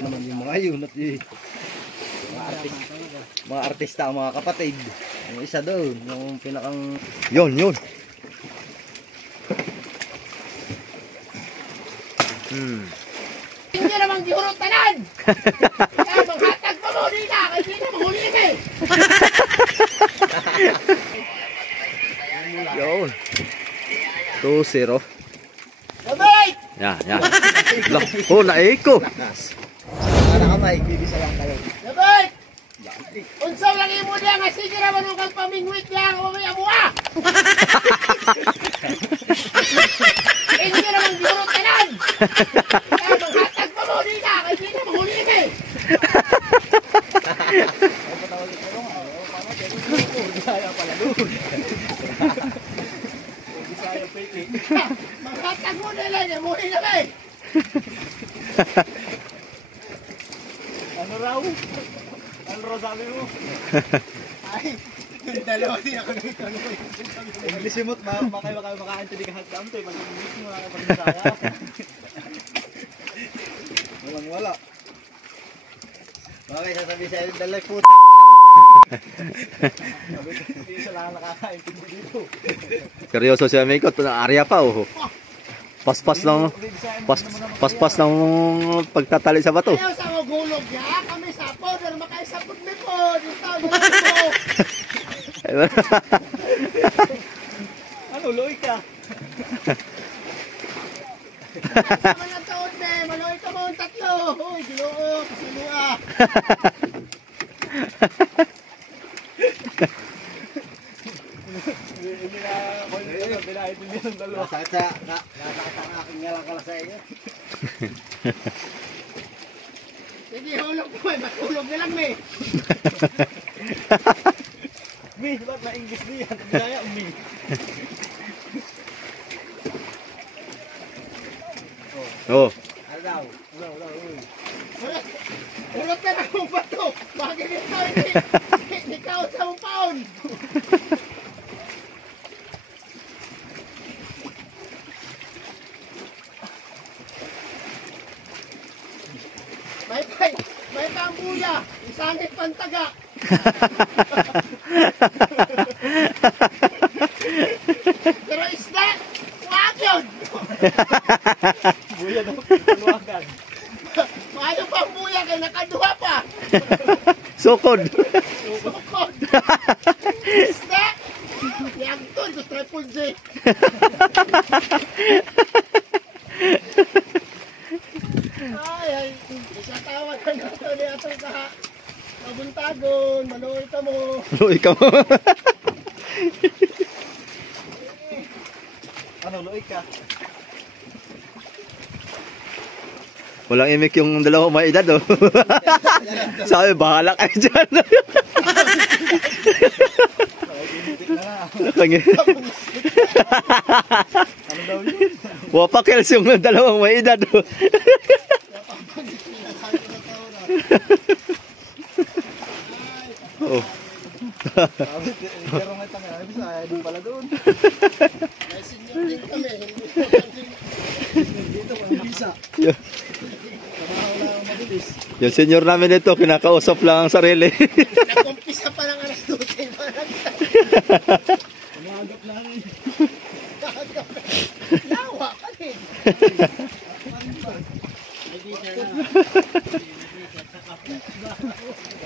naman yung mga yun at mga artista, mga kapatid. Yung isa doon, yung pinakang... Yun. Hindi namang gihurot tanan! Kaya manghatag pa mo nila, kaya hindi na mahuli eh! Yun. 2-0. Sabay! Yan. Oh, naiko. Para ka maigbibisayan kayo. Sabay! Unsaw lang imo diya nga sige naman ang kang pamingwit diya nga mamaya buha! Hindi namang gihurot tanan! Kaya manghatag pa mo nila, kaya hindi na mahuli eh! Manghatag mo nila niya, muli na ba eh! Ano raw? Ano raw sabi mo? Ay, yung dalawa din ako nito. English mo, makaintindi ka hagdam to. Pag-English mo, pag-Bisaya. Wala. Bakit sasabi sa'yo yung dalay puta? Hindi siya lang nakakaintindi dito. Seryoso siya may ikot. Arya pa oh. Paspas ng pagtatali sa bato. Ayaw sa magulog niya, kami sapod, pero makaisapod na po. Dito, Ano, loy ka? Sama na taon na, maloy ka mo ang tatlo. Uy, ginoo, kasalua. Hindi na ako yung binaintindi ng dalawa. Nasakit ang aking ngalang kala sa inyo. Sige, hulog ko eh, matulog na lang eh. Mi, ba't na English niya? Bisaya, mi. Oh. Ano daw? Hulog na lang ba ito? Bakit ito hindi ka sa mong paon? May pambuya, isangit pantaga. Pero isda, wag yun. Buya daw, tuluwagan. Mayo pang buya kay nakaduha pa. Sukod. Sukod. Isda, yagton ko triple J. Ay, isa tawag ka na ito ni atong kabuntagon, manuoy ka mo. Ano, loy ka? Walang imik yung dalawang may edad oh. Sabi, bahala kayo dyan. Nakangin. Ano daw yun? Wapakels yung dalawang may edad oh. Oh. Pero nga tanga, Bisaya din pala doon. May senior din kami, Dito pa ang bisa. Wala akong mabilis. Yung senior namin ito, kinakausap lang ang sarili. Nag-umpisa pa lang alas 12, Umagap namin. lawa ka din.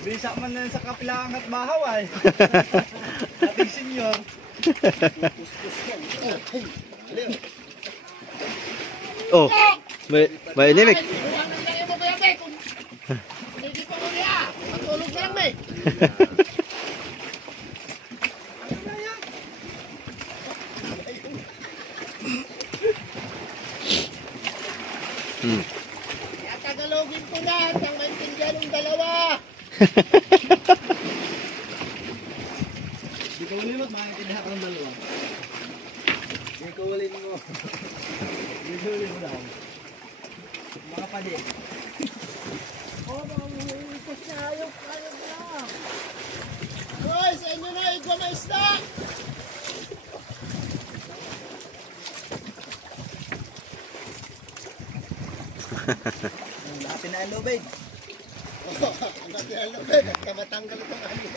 Bisa man na sa kapilangan at bahaw ay. Ating senyor. Oh, may inimik. Hindi pa mo niya, matulog na lang may. Kaya tagalogin ko na, ang maintindihan ng dalawa. Di ka ulimot, makaintindihan ka ng dalawa. Di ka ulit mo. Di ka ulit mo daw. Mga padi. Oh, mangulipas na ayok na. Hoy, sa inyo na, igwa na isda. Pinaalubid. Ang natinalubid, kamatanggal itong ano na.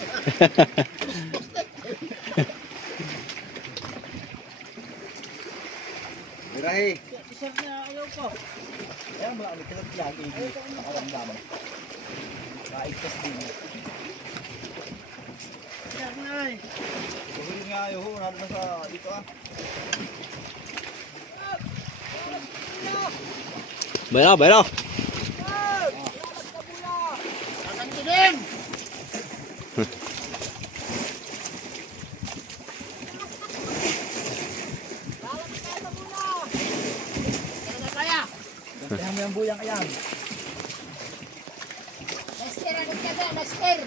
Birahe. Isar na ayaw ko. Kaya mga ano kilap lagi. Nakaramdam. Kaikas din. Isar na eh. Kuhuli nga yun. Nado na sa dito ah. Bayra, bayra. Akan ko din. Gantihan mo yung buyang ayan. Master, agad ka na, master.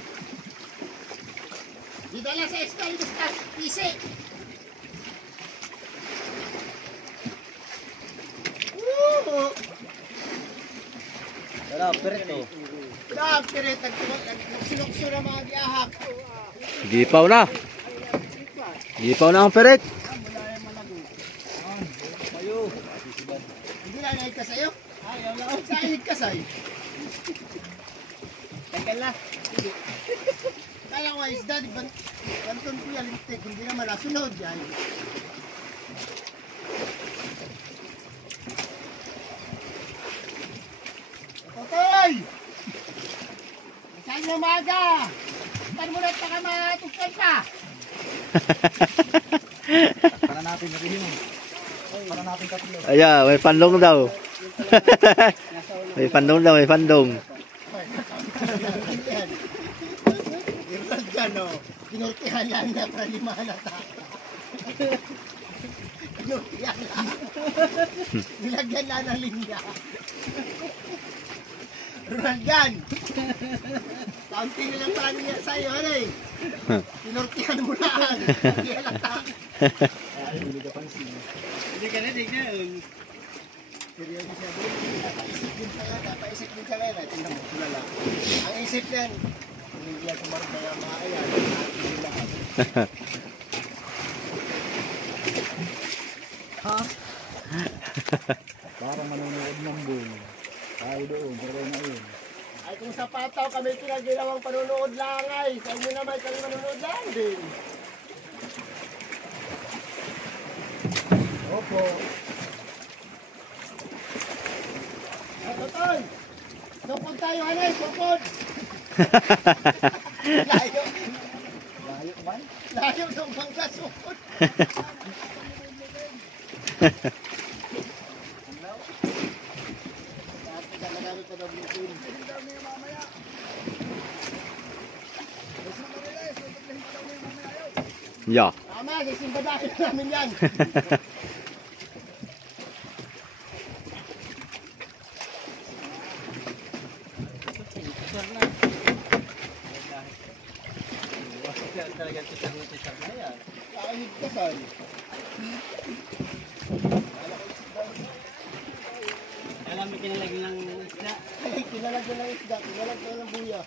Dito lang sa estal, isi. Wala, perito. Dahil, pirit, nagsulokso na mga giyahak. Gipaw na. Gipaw na ang peret. Mayo. Hindi na naig ka sa'yo? Ayaw lang ako sa naig ka sa'yo. Tagal na. Kaya ko isda, di ba? Banton ko yan, hindi naman nasunod yan. Totoy! Saan mo umaga? Saan mo na taka matugkan pa? Para natin natin yun. Para natin katlo. Ayan, may pandong daw. May pandong daw, may pandong. Iral dyan o. Kinurtihan lang na para limahan na ta. Kinurtihan lang. Nilagyan lang ng linya. Ronaldan! Kaunti nilang paano niya sa'yo, ano eh? Kinurtihan mo lang. Hindi halata. Hindi ka pansin. Hindi ka na, hindi ka. Seryoso siya doon. Napaisip din siya ngayon. Tingnan mo, tulala. Ang isip niyan, hindi yan sumarap na yung mga kaya. Hindi lahat. Ha? Parang manonood ng bull. Tayo doon, pero na yun. Ay kung sa Pataw kami pinaginawang panunood lang ay. Sa inyo naman kami manunood lang din. Opo. Totoy! Sukod tayo, hanay, sukod! Layo. Layo man. Layo ng bangka, sukod. Ya. Tama, sisimbadahin namin yan. Kahit kasal. Alam mo kinalagyan ng isda. Ay, kinalagyan ng isda, kinalagyan ng buya.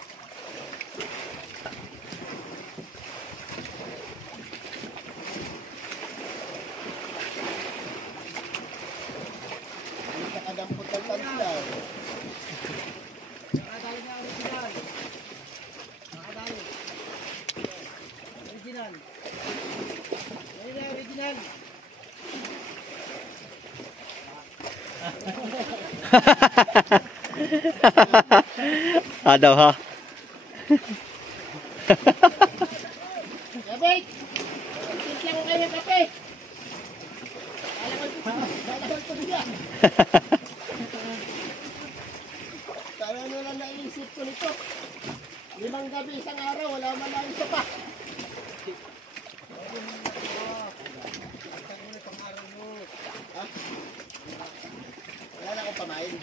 Ay, nakadampot ng tanslaw. Nakadali na original. Nakadali. Original. Ayun na original. Adaw ha. Kabay! Timpla ko kayo ng kape! Kalaman ko niya. Pero ano lang naisip ko nito? 5 gabi isang araw, wala man lang isa pa. Ha? Wala na akong pamain.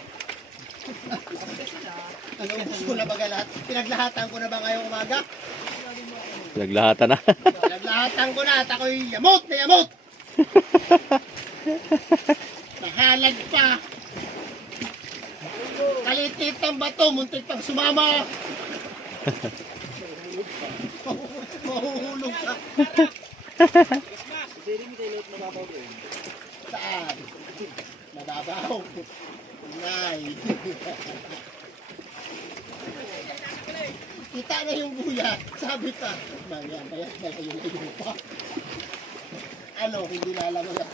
Ano, gusto ko na ba lahat? Pinaglahatan ko na ba ngayong umaga? Naglahatan na. Pinaglahatan ko na at ako'y yamot na yamot! Nahalag pa! Kalitit ng bato, muntik pang sumama! Mahuhulog ka! Saan? Mababaw! Ngay! Kita na yung buya. Sabi ka. Maya yung pa. Ano, hindi na alam mo yan.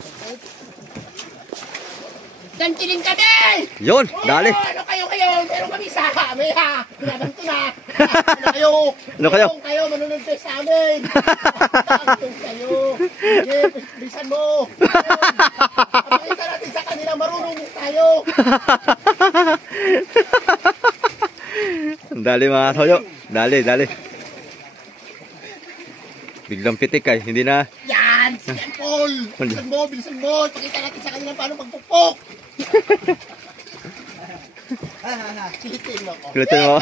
Gantilin kami! Yun, dali. Ano kayo? Meron kami sa kami ha. Pinabang ko na. Ano kayo? Ano kayo? Kayo, manunod kayo sa amin. Tagtong kayo. Sige, bilisan mo. Pakita natin sa kanila, marunong tayo. Dali mga toyo. Dali. Biglang pitik ay, hindi na. Yan! Sige, Paul! Bilisan mo! Pakita natin sa kanila paano pagpupok! Kilitin mo ko. Kilitin mo.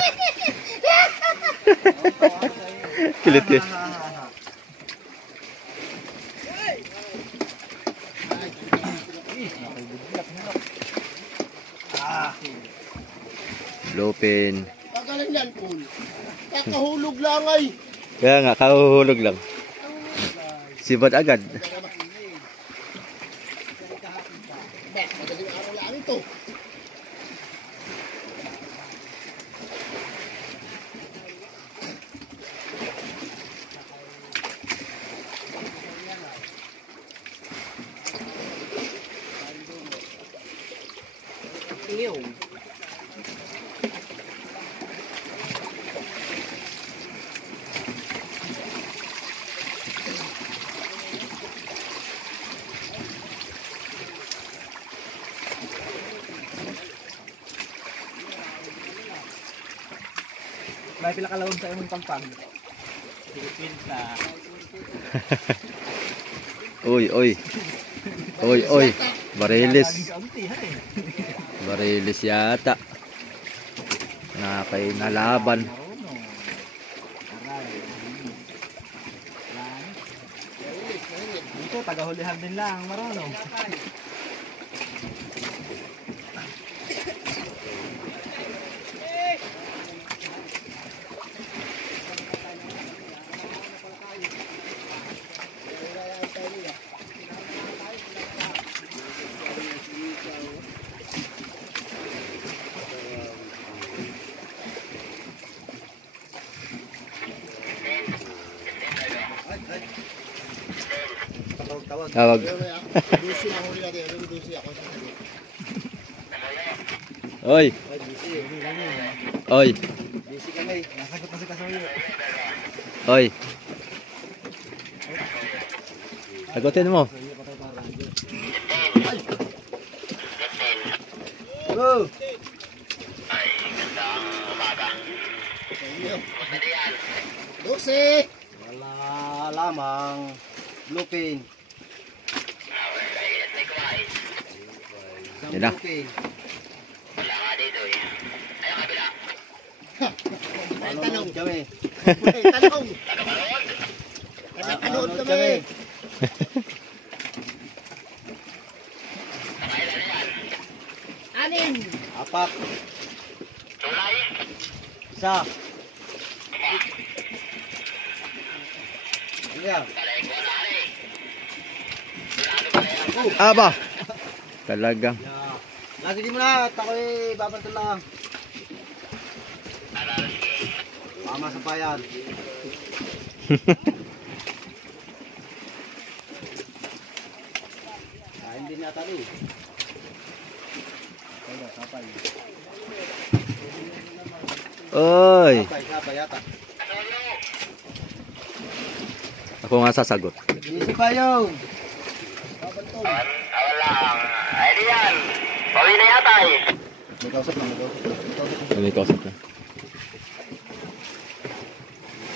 Kilitin. Lupin. Pagalan yan, Paul. Kakahulog lang ay. Kaya nga, kahuhulog lang. Sibad agad. Madaling araw lang ito. May pila kalawang sa imong pampang. Philippines na. Oy. Barilis. Kauntihan eh. Barilis yata. Na kay nalaban. Marunong. Aray. Dito, tagahulihan din lang. Marunong. Tawag. Dusi ang huli natin. Dusi ako sa kanya. Oy. Busy kami. Nasagot na si Kasoyo. Oy. Sagutin mo. Go! Dusi! Wala lamang. Lupin. Yan na. Lupin. May tanong. Kami. May tanong. Nanonood kami. Anim. Apat. Isa. Iya. Aba. Talagang. Lagi di mo na. At ako'y babantol lang. Tama sa bayan. Hindi niya tali. Kapay. Oy. Kapay yata. Ako nga sasagot. Isi pa yung. Awal lang. Ay, di yan. Pawi na yata eh. May kausap na. May kausap na.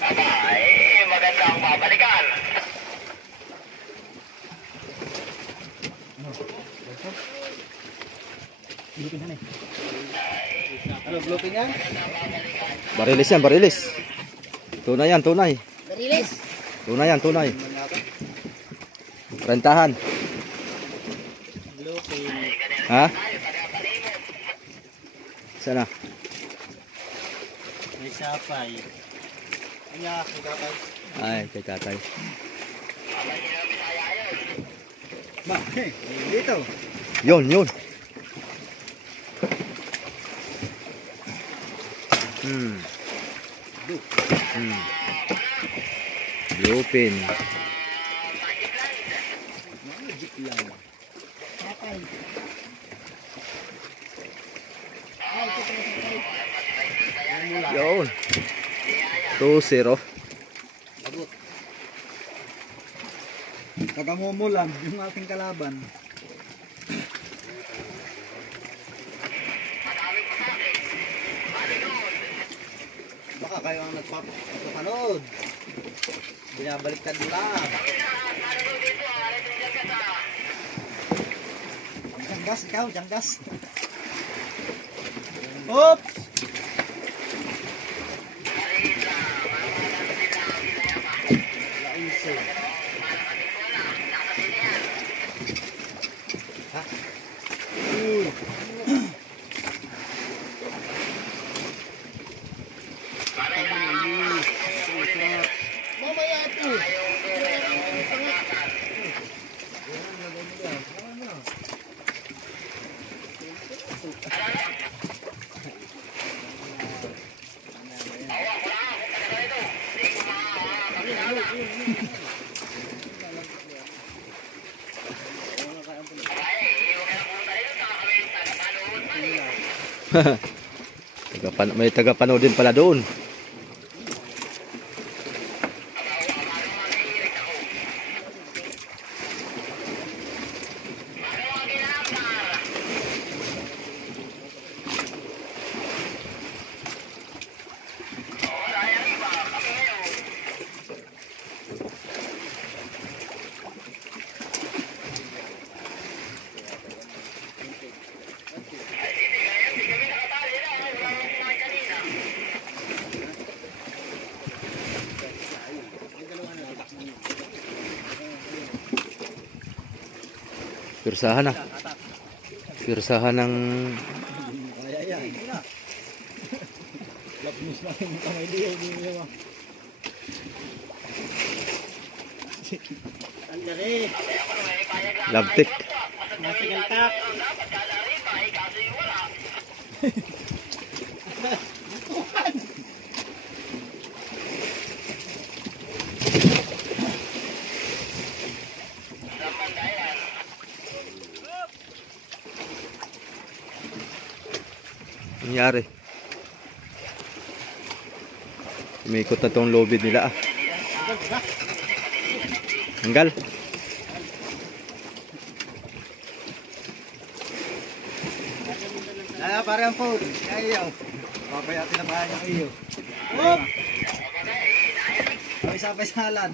Aba, maganda ang babalikan. Ano, blooping yan? Barilis yan, barilis. Tunay yan, tunay. Barilis. Tunay yan, tunay. Rentahan. Ha? Sana? May sapay. Kanya, may kapay. Ay, kay tatay. Ba, dito. Yun. Bluefin. Magic lang. Kapal. Yun. 2-0. Lagot. Kagamumulan yung ating kalaban. Baka kayo ang nagpapanood. Binabaliktad lang. Janggas, ikaw, janggas. Oops! Mamaya ito. May tagapanood din pala doon. Pirsahan na. Pirsahan ng Kaya yan. Lapnis na yung kamay diyo. Andare. labtik. Nasigaltak. Nangyari. Umikot na tong lobid nila ah. Hanggal. Kaya pare ang phone. Kaya iyo. Papayatin na bahan yung iyo. Hop! Sabay-sabay sa halan.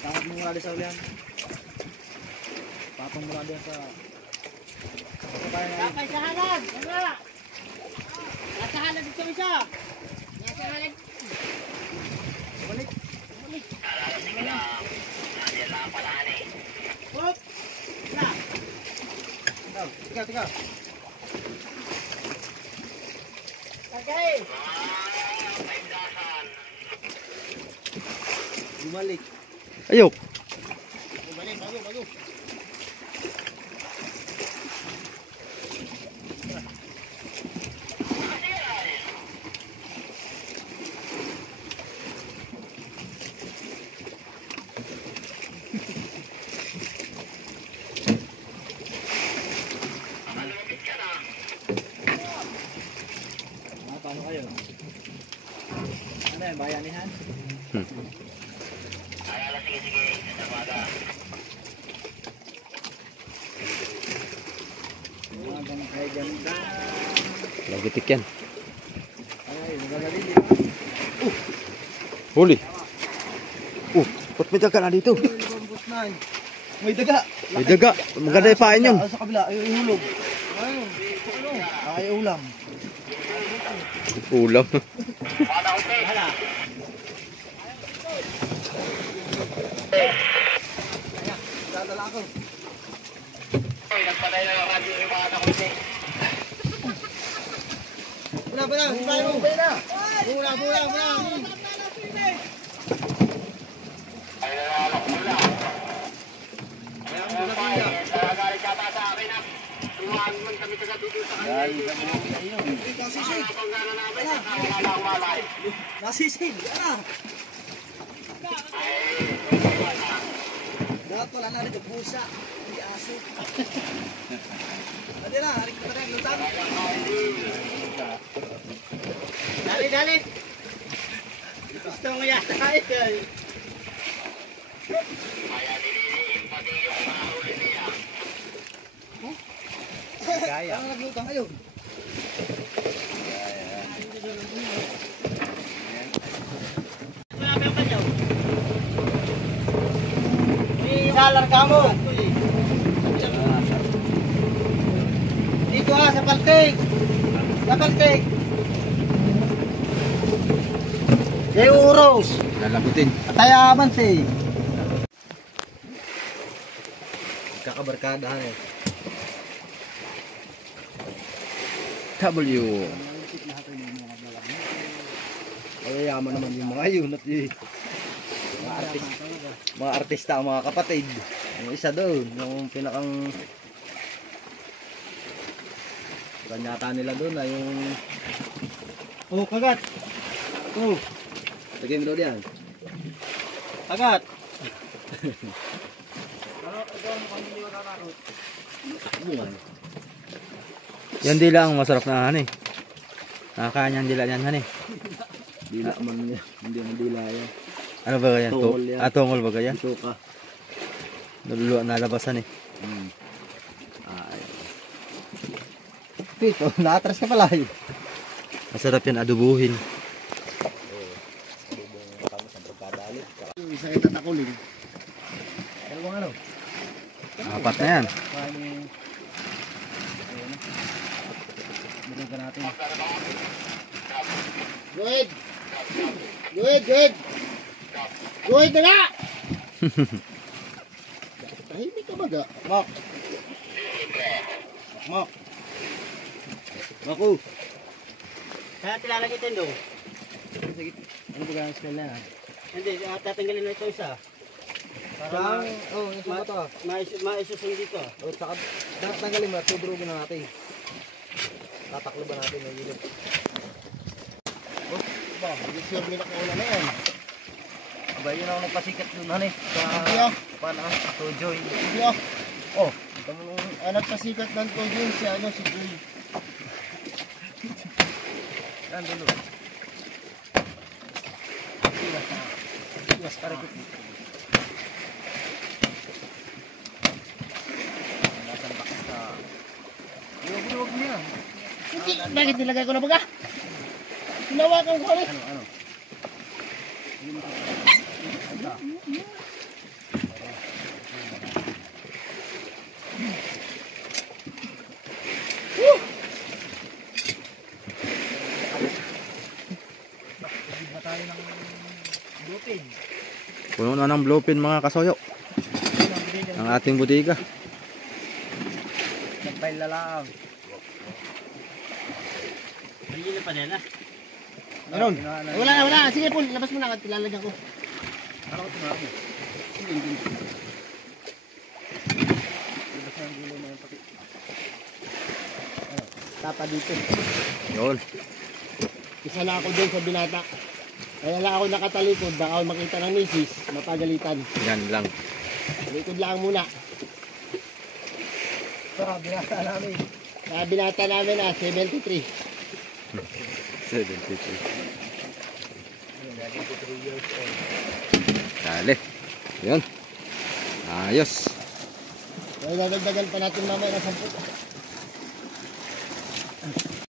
Takot mo mula sa ulihan. Patong mula din sa... Kapay sa halan. Wala. Nasa halan dito isa. Nasa halan. Balik. Balik. Hop! Na. Tiga. Tagay. Bumalik. Ayok. Balik, bago. Paano kayo? Ano yan? Bayanihan? Magandang kay ganda. Lagitik yan. Ay, magagaling di ba? Huli. Ba't may daga na dito? Lambot na eh. May daga. May daga. Maganda yung pain yun. Sa kabila, ay ihulog. Ay ulam. Ulam. Dadala ako. Bula. Nagagalit yata sa akin na tumahan man kami taga dito sa Dahil sa buhok na yun. Nasisid. Nasisid. Dapat wala na rin yung pusa. Hindi aso. Hindi na, harik ka na rin. Lutang. Dali, dali. Gusto mo yata ito. Kaya. Ano naglutang kayo? Wala ka daw. Isalar ka mo. Dito sa paltig. Sa paltig. Kay Uros. Lalabutin. Atayaman si. Kakabarkadahan eh. W. Yaman naman yung mga yun at yun. Mga artista ang mga kapatid. Yung isa doon, yung pinakang kanyata nila doon ay yung Oh, kagat. Oh, lagay mo doon yan. kagat. Bungan. Yan dila ang masarap na han eh. Nakakain yan dila yan han eh. Dila man niya. Hindi man dila yan. Ano ba yan? Tungol yan. Tungol ba yan? Ito ka. Naluluwa nalabasan eh. Ay. Pito, naatras ka pala eh. Masarap yan adubuhin. Yung isa kita takulin. Dalawang ano? Apat na yan. Paano yung binugan natin. Go ahead. Go ahead, go ahead. Go ahead na nga. Tahimik ka ba ga? Mok! Mok! Maku! Kaya tilalagay ito doon. Ano ba ang spell na yan? Hindi, tatanggalin na ito isa. Para Oo, yung sumat to. maisusong dito. O, saka tanggalin mo at tudurugin na natin. Tatakloban natin yung yun. Ba, hindi sure may nakauna na yan. Aba, yun ang nagpasikat dun, hani? Hindi ah. Paano? To join. Hindi ah. Oh, Anak pasikat ng to yun si ano, si Joy. yan dulo. Yes, pare ko. Nasaan ba ka? Huwag mo yan. Hindi, bakit nilagay ko na baga? Hinawakan ko ulit. Ano? Puno na ng bluepin mga kasoyo. Ang ating bodega. Nagpail na lang. Hindi na pa nila. Meron. Wala. Sige po, labas mo na. Tilalagyan ko. Ano ko tumabi? Tapa dito. Yun. Isa na ako doon sa binata. Kaya lang ako nakatalikod. Baka ako makita ng misis. Mapagalitan. Yan lang. Likod lang muna. Sarap, binata namin. Sa binata namin na 73. 73. Dali. Yun. Ayos. Kaya dadagdagan pa natin mamaya ng 10.